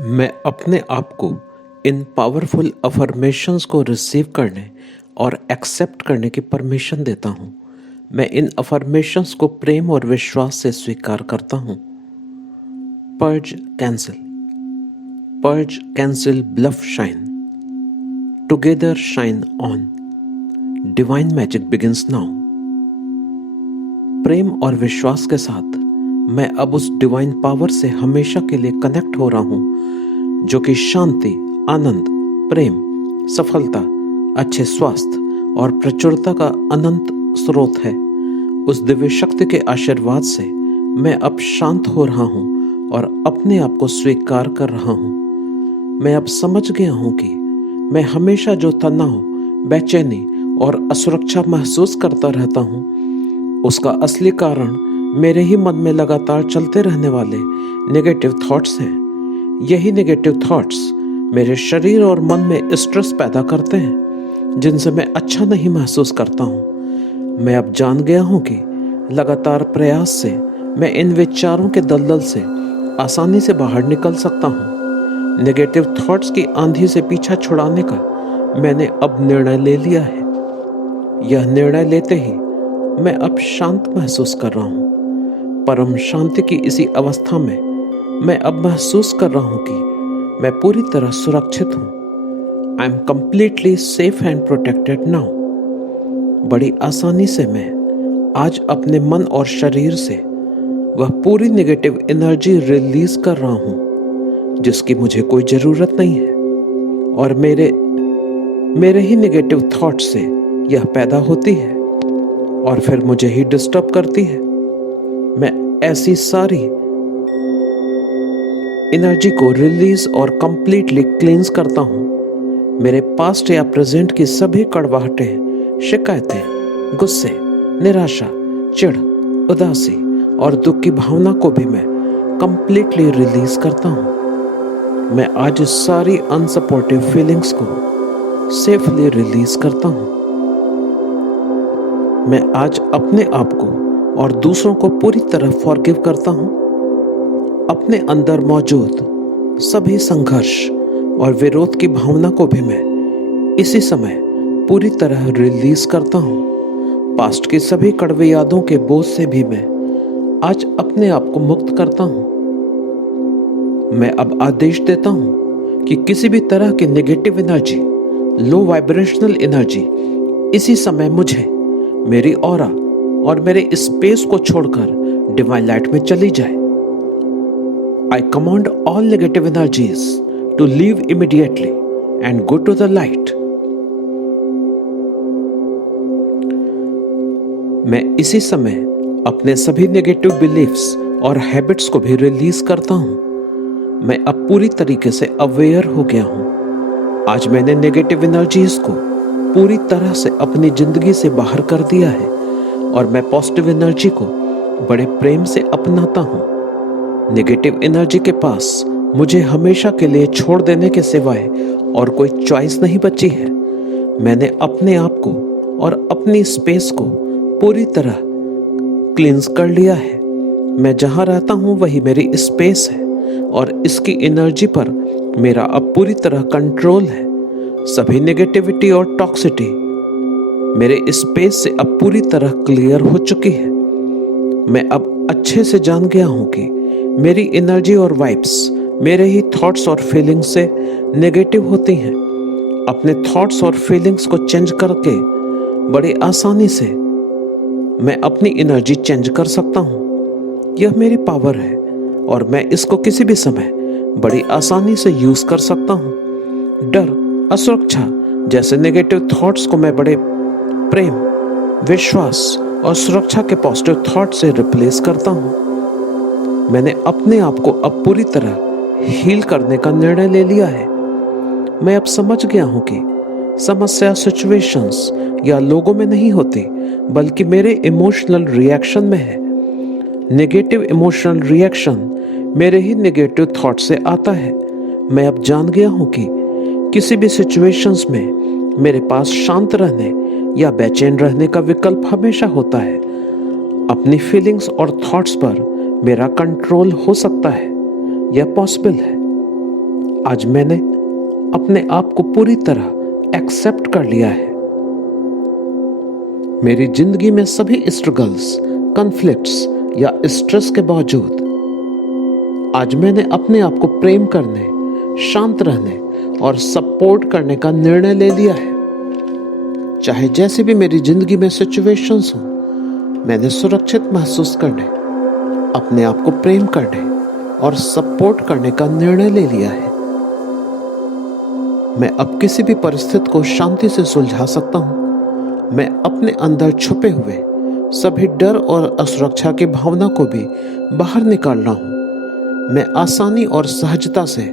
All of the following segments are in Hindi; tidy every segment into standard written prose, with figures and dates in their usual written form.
मैं अपने आप को इन पावरफुल अफर्मेशंस को रिसीव करने और एक्सेप्ट करने की परमिशन देता हूँ। मैं इन अफर्मेशंस को प्रेम और विश्वास से स्वीकार करता हूँ। Purge cancel bluff shine, together shine on, divine magic begins now. प्रेम और विश्वास के साथ मैं अब उस डिवाइन पावर से हमेशा के लिए कनेक्ट हो रहा हूँ जो कि शांति, आनंद, प्रेम, सफलता, अच्छे स्वास्थ्य और प्रचुरता का अनंत स्रोत है। उस दिव्य शक्ति के आशीर्वाद से मैं अब शांत हो रहा हूँ और अपने आप को स्वीकार कर रहा हूँ। मैं अब समझ गया हूँ कि मैं हमेशा जो तनाव, बेचैनी और असुरक्षा महसूस करता रहता हूँ, उसका असली कारण मेरे ही मन में लगातार चलते रहने वाले नेगेटिव थॉट्स हैं। यही नेगेटिव थॉट्स मेरे शरीर और मन में स्ट्रेस पैदा करते हैं, जिनसे मैं अच्छा नहीं महसूस करता हूँ। मैं अब जान गया हूँ कि लगातार प्रयास से मैं इन विचारों के दलदल से आसानी से बाहर निकल सकता हूँ। नेगेटिव थॉट्स की आंधी से पीछा छुड़ाने का मैंने अब निर्णय ले लिया है। यह निर्णय लेते ही मैं अब शांत महसूस कर रहा हूँ। परम शांति की इसी अवस्था में मैं अब महसूस कर रहा हूँ कि मैं पूरी तरह सुरक्षित हूँ। I am completely safe and protected now. बड़ी आसानी से मैं आज अपने मन और शरीर से वह पूरी नेगेटिव एनर्जी रिलीज कर रहा हूँ जिसकी मुझे कोई जरूरत नहीं है और मेरे ही नेगेटिव थॉट से यह पैदा होती है और फिर मुझे ही डिस्टर्ब करती है। मैं ऐसी सारी एनर्जी को रिलीज और कंप्लीटली क्लींस करता हूँ। मेरे पास्ट या प्रेजेंट की सभी कड़वाहटें, शिकायतें, गुस्से, निराशा, चिढ़, उदासी और दुख की भावना को भी मैं कंप्लीटली रिलीज करता हूँ। मैं आज इस सारी अनसपोर्टिव फीलिंग्स को सेफली रिलीज करता हूँ। मैं आज अपने आप को और दूसरों को पूरी तरह फॉरगिव करता हूँ। अपने अंदर मौजूद सभी संघर्ष और विरोध की भावना को भी मैं इसी समय पूरी तरह रिलीज करता हूँ। पास्ट की सभी कड़वी यादों के बोझ से भी मैं आज अपने आप को मुक्त करता हूँ। मैं अब आदेश देता हूँ कि किसी भी तरह की नेगेटिव एनर्जी, लो वाइब्रेशनल एनर्जी इसी समय मुझे, मेरी ऑरा और मेरे स्पेस को छोड़कर डिवाइन लाइट में चली जाए। I command all negative energies to leave immediately and go to the light. मैं इसी समय अपने सभी नेगेटिव बिलीफ्स और हैबिट्स को भी रिलीज करता हूं। मैं अब पूरी तरीके से अवेयर हो गया हूं। आज मैंने नेगेटिव एनर्जीज को पूरी तरह से अपनी जिंदगी से बाहर कर दिया है और मैं पॉजिटिव एनर्जी को बड़े प्रेम से अपनाता हूँ। नेगेटिव एनर्जी के पास मुझे हमेशा के लिए छोड़ देने के सिवाय और कोई चॉइस नहीं बची है। मैंने अपने आप को और अपनी स्पेस को पूरी तरह क्लींस कर लिया है। मैं जहाँ रहता हूँ वही मेरी स्पेस है और इसकी एनर्जी पर मेरा अब पूरी तरह कंट्रोल है। सभी नेगेटिविटी और टॉक्सिटी मेरे स्पेस से अब पूरी तरह क्लियर हो चुकी है। मैं अब अच्छे से जान गया हूं कि मेरी एनर्जी और वाइब्स मेरे ही थॉट्स और फीलिंग्स से नेगेटिव होती हैं। अपने थॉट्स और फीलिंग्स को चेंज करके बड़ी आसानी से मैं अपनी एनर्जी चेंज कर सकता हूं। यह मेरी पावर है और मैं इसको किसी भी समय बड़ी आसानी से यूज कर सकता हूं। डर, असुरक्षा जैसे नेगेटिव थॉट्स को मैं बड़े प्रेम, विश्वास और सुरक्षा के पॉजिटिव थॉट से रिप्लेस करता हूँ। मैंने अपने आप को अब पूरी तरह हील करने का निर्णय ले लिया है। मैं अब समझ गया हूँ कि समस्या सिचुएशंस या लोगों में नहीं होती, बल्कि मेरे इमोशनल रिएक्शन में है। नेगेटिव इमोशनल रिएक्शन मेरे ही नेगेटिव थॉट से आता है। मैं अब जान गया हूँ कि किसी भी सिचुएशंस में मेरे पास शांत रहने या बेचैन रहने का विकल्प हमेशा होता है। अपनी फीलिंग्स और थॉट्स पर मेरा कंट्रोल हो सकता है। यह पॉसिबल है। आज मैंने अपने आप को पूरी तरह एक्सेप्ट कर लिया है। मेरी जिंदगी में सभी स्ट्रगल्स, कॉन्फ्लिक्ट्स या स्ट्रेस के बावजूद आज मैंने अपने आप को प्रेम करने, शांत रहने और सपोर्ट करने का निर्णय ले लिया है। चाहे जैसे भी मेरी जिंदगी में सिचुएशंस हो, मैंने सुरक्षित महसूस करने, अपने आप को प्रेम करने और सपोर्ट करने का निर्णय ले लिया है। मैं अब किसी भी परिस्थिति को शांति से सुलझा सकता हूँ। मैं अपने अंदर छुपे हुए सभी डर और असुरक्षा की भावना को भी बाहर निकाल रहा हूँ। मैं आसानी और सहजता से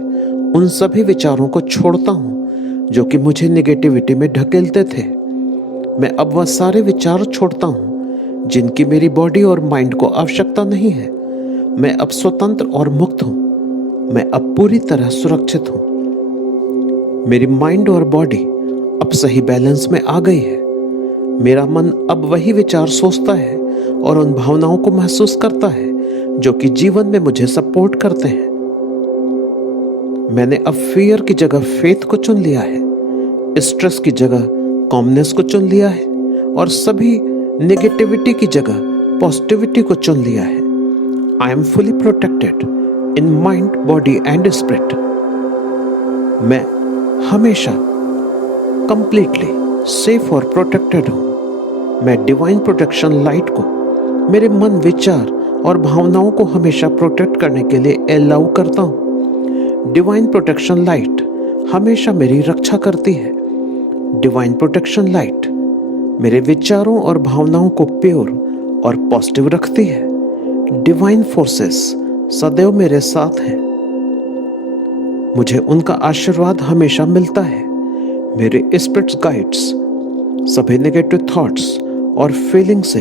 उन सभी विचारों को छोड़ता हूँ जो कि मुझे नेगेटिविटी में ढकेलते थे। मैं अब वह सारे विचार छोड़ता हूँ जिनकी मेरी बॉडी और माइंड को आवश्यकता नहीं है। मैं अब स्वतंत्र और मुक्त हूँ। मैं अब पूरी तरह सुरक्षित हूँ। मेरी माइंड और बॉडी अब सही बैलेंस में आ गई है। मेरा मन अब वही विचार सोचता है और उन भावनाओं को महसूस करता है जो कि जीवन में मुझे सपोर्ट करते हैं। मैंने अब फियर की जगह फेथ को चुन लिया है, स्ट्रेस की जगह कॉमनेस को चुन लिया है और सभी नेगेटिविटी की जगह पॉजिटिविटी को चुन लिया है। I am fully protected in mind, body and spirit. मैं हमेशा कंप्लीटली सेफ और प्रोटेक्टेड हूँ। मैं डिवाइन प्रोटेक्शन लाइट को मेरे मन, विचार और भावनाओं को हमेशा प्रोटेक्ट करने के लिए अलाउ करता हूँ। डिवाइन प्रोटेक्शन लाइट हमेशा मेरी रक्षा करती है। डिवाइन प्रोटेक्शन लाइट मेरे विचारों और भावनाओं को प्योर और पॉजिटिव रखती है। डिवाइन फोर्सेस सदैव मेरे साथ हैं। मुझे उनका आशीर्वाद हमेशा मिलता है। मेरे स्पिरिट्स गाइड्स सभी नेगेटिव थॉट्स और फीलिंग से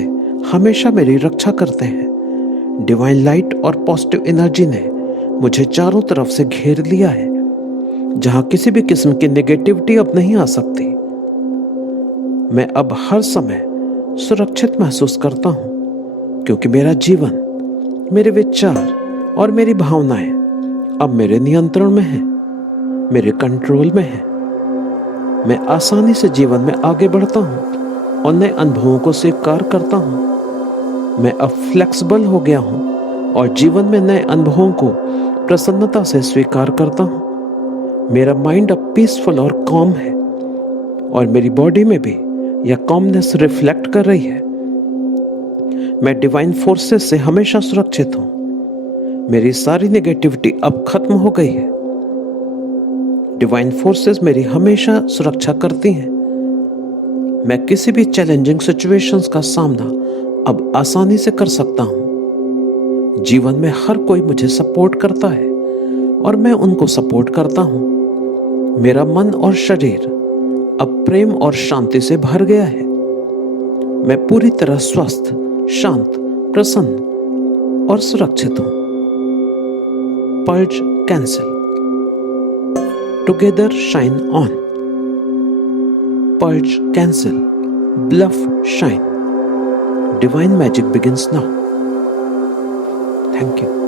हमेशा मेरी रक्षा करते हैं। डिवाइन लाइट और पॉजिटिव एनर्जी ने मुझे चारों तरफ से घेर लिया है, जहां किसी भी किस्म की नेगेटिविटी अब नहीं आ सकती। मैं अब हर समय सुरक्षित महसूस करता हूं क्योंकि मेरा जीवन, मेरे विचार और मेरी भावनाएं अब मेरे नियंत्रण में हैं, मेरे कंट्रोल में हैं। मैं आसानी से जीवन में आगे बढ़ता हूं और नए अनुभवों को स्वीकार करता हूं। मैं अब फ्लेक्सिबल हो गया हूं और जीवन में नए अनुभवों को प्रसन्नता से स्वीकार करता हूं। मेरा माइंड अब पीसफुल और कॉम है और मेरी बॉडी में भी यह कॉमनेस रिफ्लेक्ट कर रही है। मैं डिवाइन फोर्सेस से हमेशा सुरक्षित हूं। मेरी सारी नेगेटिविटी अब खत्म हो गई है। डिवाइन फोर्सेस मेरी हमेशा सुरक्षा करती हैं। मैं किसी भी चैलेंजिंग सिचुएशंस का सामना अब आसानी से कर सकता हूं। जीवन में हर कोई मुझे सपोर्ट करता है और मैं उनको सपोर्ट करता हूं। मेरा मन और शरीर अब प्रेम और शांति से भर गया है। मैं पूरी तरह स्वस्थ, शांत, प्रसन्न और सुरक्षित हूं। Purge cancel. Together shine on. Purge cancel. Bluff shine. Divine magic begins now. Thank you.